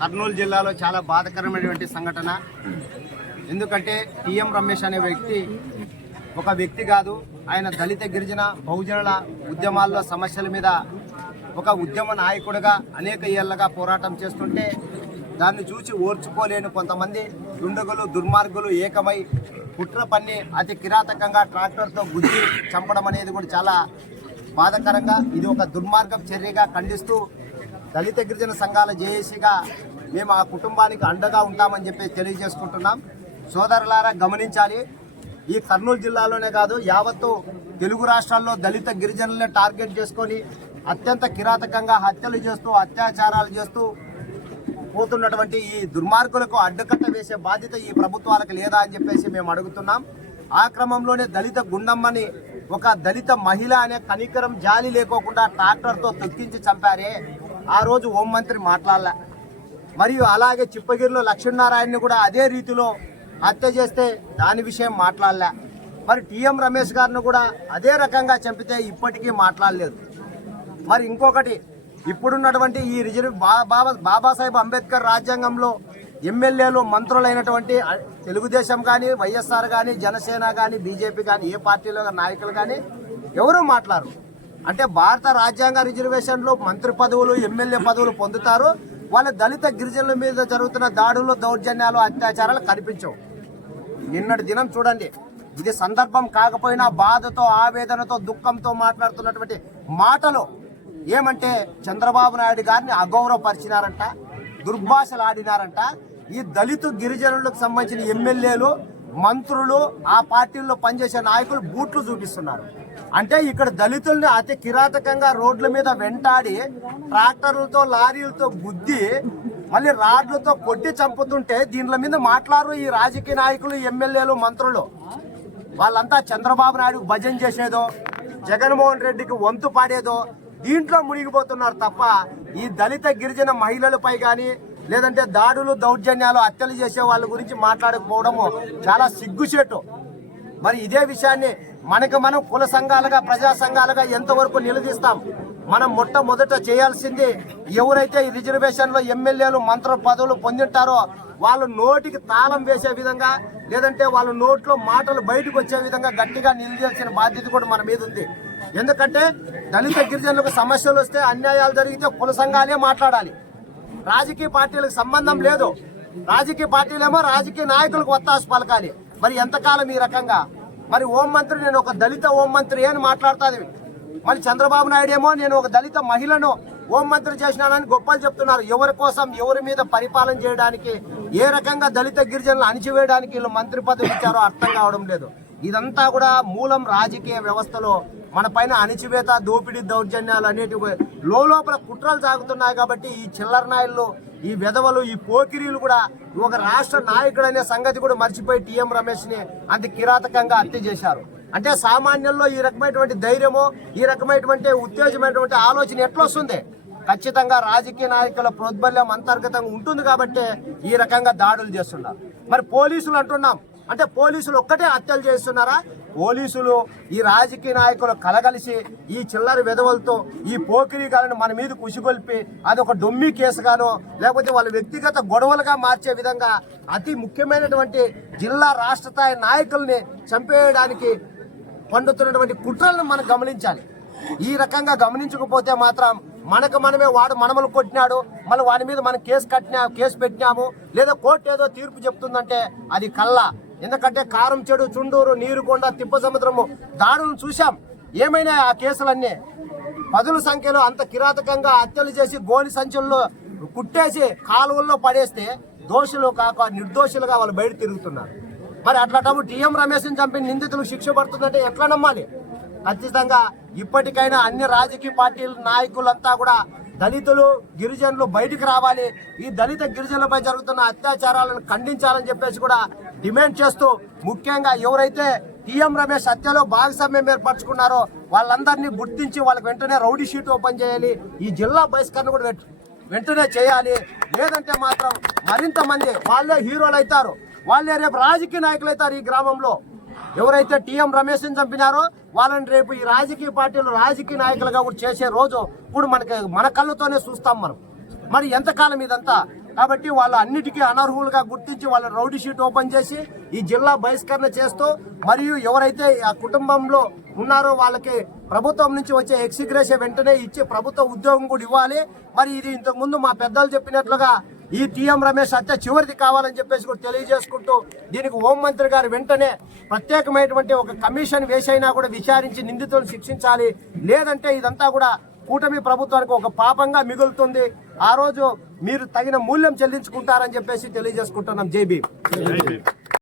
కర్నూలు జిల్లాలో చాలా బాధకరమైనటువంటి సంఘటన. ఎందుకంటే టీఎం రమేష్ అనే వ్యక్తి ఒక వ్యక్తి కాదు ఆయన దళిత గిరిజన బహుజనుల ఉద్యమాల్లో సమస్యల మీద ఒక ఉద్యమ నాయకుడిగా అనేక ఏళ్ళగా పోరాటం చేస్తుంటే దాన్ని చూసి ఓర్చుకోలేని కొంతమంది దుండగులు దుర్మార్గులు ఏకమై కుట్ర పన్ని అతి కిరాతకంగా ట్రాక్టర్తో గుద్ది చంపడం అనేది కూడా చాలా బాధకరంగా ఇది ఒక దుర్మార్గం చర్యగా ఖండిస్తూ దళిత గిరిజన సంఘాల జేఏసీగా మేము ఆ కుటుంబానికి అండగా ఉంటామని చెప్పి తెలియజేసుకుంటున్నాం. సోదరులారా గమనించాలి. ఈ కర్నూలు జిల్లాలోనే కాదు యావత్తు తెలుగు రాష్ట్రాల్లో దళిత గిరిజనులనే టార్గెట్ చేసుకొని అత్యంత కిరాతకంగా హత్యలు చేస్తూ అత్యాచారాలు చేస్తూ పోతున్నటువంటి ఈ దుర్మార్గులకు అడ్డుకట్ట వేసే బాధ్యత ఈ ప్రభుత్వాలకు లేదా అని చెప్పేసి మేము అడుగుతున్నాం. ఆ క్రమంలోనే దళిత గుండమ్మని ఒక దళిత మహిళ అనే కనికరం జాలి లేకోకుండా ట్రాక్టర్తో తొక్కించి చంపారే. ఆ రోజు హోంమంత్రి మాట్లాడలే. మరియు అలాగే చిప్పగిరిలో లక్ష్మీనారాయణని కూడా అదే రీతిలో హత్య చేస్తే దాని విషయం మాట్లాడలే. మరి టీఎం రమేష్ గారిని కూడా అదే రకంగా చంపితే ఇప్పటికీ మాట్లాడలేదు. మరి ఇంకొకటి ఇప్పుడున్నటువంటి ఈ రిజర్వ్ బా- బాబా బాబాసాహెబ్ అంబేద్కర్ రాజ్యాంగంలో ఎమ్మెల్యేలు మంత్రులైనటువంటి తెలుగుదేశం కానీ వైఎస్ఆర్ కానీ జనసేన కానీ బీజేపీ కానీ ఏ పార్టీలో నాయకులు కానీ ఎవరూ మాట్లాడరు. అంటే భారత రాజ్యాంగ రిజర్వేషన్లో మంత్రి పదవులు ఎమ్మెల్యే పదవులు పొందుతారు. వాళ్ళ దళిత గిరిజనుల మీద జరుగుతున్న దాడులు దౌర్జన్యాలు అత్యాచారాలు కనిపించవు. నిన్నటి దినం చూడండి. ఇది సందర్భం కాకపోయినా బాధతో ఆవేదనతో దుఃఖంతో మాట్లాడుతున్నటువంటి మాటలు ఏమంటే చంద్రబాబు నాయుడు గారిని అగౌరవపరిచినారంట దుర్భాషలు ఆడినారంట ఈ దళిత గిరిజనులకు సంబంధించిన ఎమ్మెల్యేలు మంత్రులు ఆ పార్టీల్లో పనిచేసే నాయకులు బూట్లు చూపిస్తున్నారు. అంటే ఇక్కడ దళితుల్ని అతి కిరాతకంగా రోడ్ల మీద వెంటాడి ట్రాక్టర్లతో లారీలతో గుద్ది మళ్ళీ రాడ్లతో కొట్టి చంపుతుంటే దీనిల మీద మాట్లాడు ఈ రాజకీయ నాయకులు ఎమ్మెల్యేలు మంత్రులు. వాళ్ళంతా చంద్రబాబు నాయుడు భజన చేసేదో జగన్మోహన్ రెడ్డికి వంతు పాడేదో దీంట్లో మునిగిపోతున్నారు తప్ప ఈ దళిత గిరిజన మహిళలపై కానీ లేదంటే దాడులు దౌర్జన్యాలు హత్యలు చేసే వాళ్ళ గురించి మాట్లాడకపోవడము చాలా సిగ్గుచేటు. మరి ఇదే విషయాన్ని మనకి మనం కుల సంఘాలుగా ప్రజా సంఘాలుగా ఎంతవరకు నిలదీస్తాం? మనం మొట్టమొదట చేయాల్సింది ఎవరైతే ఈ రిజర్వేషన్లో ఎమ్మెల్యేలు మంత్ర పదవులు పొందింటారో వాళ్ళు నోటికి తాళం వేసే విధంగా లేదంటే వాళ్ళ నోట్లో మాటలు బయటకు వచ్చే విధంగా గట్టిగా నిలదీయాల్సిన బాధ్యత కూడా మన మీద ఉంది. ఎందుకంటే దళిత గిరిజనులకు సమస్యలు వస్తే అన్యాయాలు జరిగితే కుల సంఘాలే మాట్లాడాలి. రాజకీయ పార్టీలకు సంబంధం లేదు. రాజకీయ పార్టీలేమో రాజకీయ నాయకులకు ఒత్తాసు పలకాలి. మరి ఎంతకాలం ఈ రకంగా? మరి హోం మంత్రి నేను ఒక దళిత హోం మంత్రి అని మాట్లాడుతుంది మరి చంద్రబాబు నాయుడు ఏమో నేను ఒక దళిత మహిళను హోం మంత్రి చేసినానని గొప్పలు చెప్తున్నారు. ఎవరి కోసం ఎవరి మీద పరిపాలన చేయడానికి ఏ రకంగా దళిత గిరిజనులు అణిచివేయడానికి వీళ్ళు మంత్రి పదవి ఇచ్చారో అర్థం కావడం లేదు. ఇదంతా కూడా మూలం రాజకీయ వ్యవస్థలో మన పైన అణిచివేత దోపిడీ దౌర్జన్యాలు అనేటివి లోపల కుట్రలు సాగుతున్నాయి కాబట్టి ఈ చిల్లర నాయుళ్ళు ఈ వెధవలు ఈ పోకిరీలు కూడా ఒక రాష్ట్ర నాయకుడు అనే సంగతి కూడా మర్చిపోయి టీఎం రమేష్ని అంత కిరాతకంగా హత్య చేశారు. అంటే సామాన్యంలో ఈ రకమైనటువంటి ధైర్యము ఈ రకమైనటువంటి ఉత్తేజమైనటువంటి ఆలోచన ఎట్లొస్తుంది? ఖచ్చితంగా రాజకీయ నాయకుల ప్రోద్బల్యం అంతర్గతంగా ఉంటుంది కాబట్టి ఈ రకంగా దాడులు చేస్తున్నారు. మరి పోలీసులు అంటున్నాం. అంటే పోలీసులు ఒక్కటే హత్యలు చేస్తున్నారా? పోలీసులు ఈ రాజకీయ నాయకులు కలగలిసి ఈ చిల్లర విధవలతో ఈ పోకిరీగాలను మన మీద కుసిగొల్పి అది ఒక డొమ్మి కేసుగానో లేకపోతే వాళ్ళ వ్యక్తిగత గొడవలుగా మార్చే విధంగా అతి ముఖ్యమైనటువంటి జిల్లా రాష్ట్ర స్థాయి నాయకుల్ని చంపేయడానికి పండుతున్నటువంటి కుట్రలను మనం గమనించాలి. ఈ రకంగా గమనించకపోతే మాత్రం మనకు మనమే వాడు మనమలు కొట్టినాడు మళ్ళీ వాడి మీద మనం కేసు కట్టినా కేసు పెట్టినాము లేదా కోర్టు ఏదో తీర్పు చెప్తుందంటే అది కళ్ళ ఎందుకంటే కారం చెడు చుండూరు నీరుకొండ తిప్ప సముద్రము దాడులను చూశాం. ఏమైనా ఆ కేసులన్నీ? పదుల సంఖ్యలో అంత కిరాతకంగా హత్యలు చేసి గోని సంచుల్లో కుట్టేసి కాలువల్లో పడేస్తే దోషులు కాక నిర్దోషులుగా వాళ్ళు బయట తిరుగుతున్నారు. మరి అట్లాంటప్పుడు టీఎం రమేష్ని చంపి నిందితులు శిక్ష పడుతుందంటే ఎట్లా నమ్మాలి? ఖచ్చితంగా ఇప్పటికైనా అన్ని రాజకీయ పార్టీల నాయకులంతా కూడా దళితులు గిరిజనులు బయటికి రావాలి. ఈ దళిత గిరిజనులపై జరుగుతున్న అత్యాచారాలను ఖండించాలని చెప్పేసి కూడా డిమాండ్ చేస్తూ ముఖ్యంగా ఎవరైతే టీఎం రమేష్ హత్యలో భాగస్వామ్యం ఏర్పరచుకున్నారో వాళ్ళందరినీ గుర్తించి వాళ్ళకి వెంటనే రౌడీ షీట్ ఓపెన్ చేయాలి. ఈ జిల్లా బహిష్కరణ కూడా వెంటనే చేయాలి. లేదంటే మాత్రం మరింత మంది వాళ్ళే హీరోలు అవుతారు వాళ్ళే రేపు రాజకీయ నాయకులు అవుతారు ఈ గ్రామంలో. ఎవరైతే టీఎం రమేష్ని చంపినారో వాళ్ళని రేపు ఈ రాజకీయ పార్టీలు రాజకీయ నాయకులుగా కూడా చేసే రోజు ఇప్పుడు మనకి మన కళ్ళతోనే చూస్తాం మనం. మరి ఎంతకాలం ఇదంతా? కాబట్టి వాళ్ళ అన్నిటికీ అనర్హులుగా గుర్తించి వాళ్ళ రౌడీ షీట్ ఓపెన్ చేసి ఈ జిల్లా బహిష్కరణ చేస్తూ మరియు ఎవరైతే ఆ కుటుంబంలో ఉన్నారో వాళ్ళకి ప్రభుత్వం నుంచి వచ్చే ఎక్సిగ్రేషన్ వెంటనే ఇచ్చి ప్రభుత్వ ఉద్యోగం కూడా ఇవ్వాలి. మరి ఇది ఇంతకుముందు మా పెద్దలు చెప్పినట్లుగా ఈ టీఎం రమేష్ హత్య చివరిది కావాలని చెప్పేసి కూడా తెలియజేసుకుంటూ దీనికి హోంమంత్రి గారు వెంటనే ప్రత్యేకమైనటువంటి ఒక కమిషన్ వేసైనా కూడా విచారించి నిందితులను శిక్షించాలి. లేదంటే ఇదంతా కూడా కూటమి ప్రభుత్వానికి ఒక పాపంగా మిగులుతుంది. ఆ రోజు మీరు తగిన మూల్యం చెల్లించుకుంటారని చెప్పేసి తెలియజేసుకుంటున్నాం జేబీ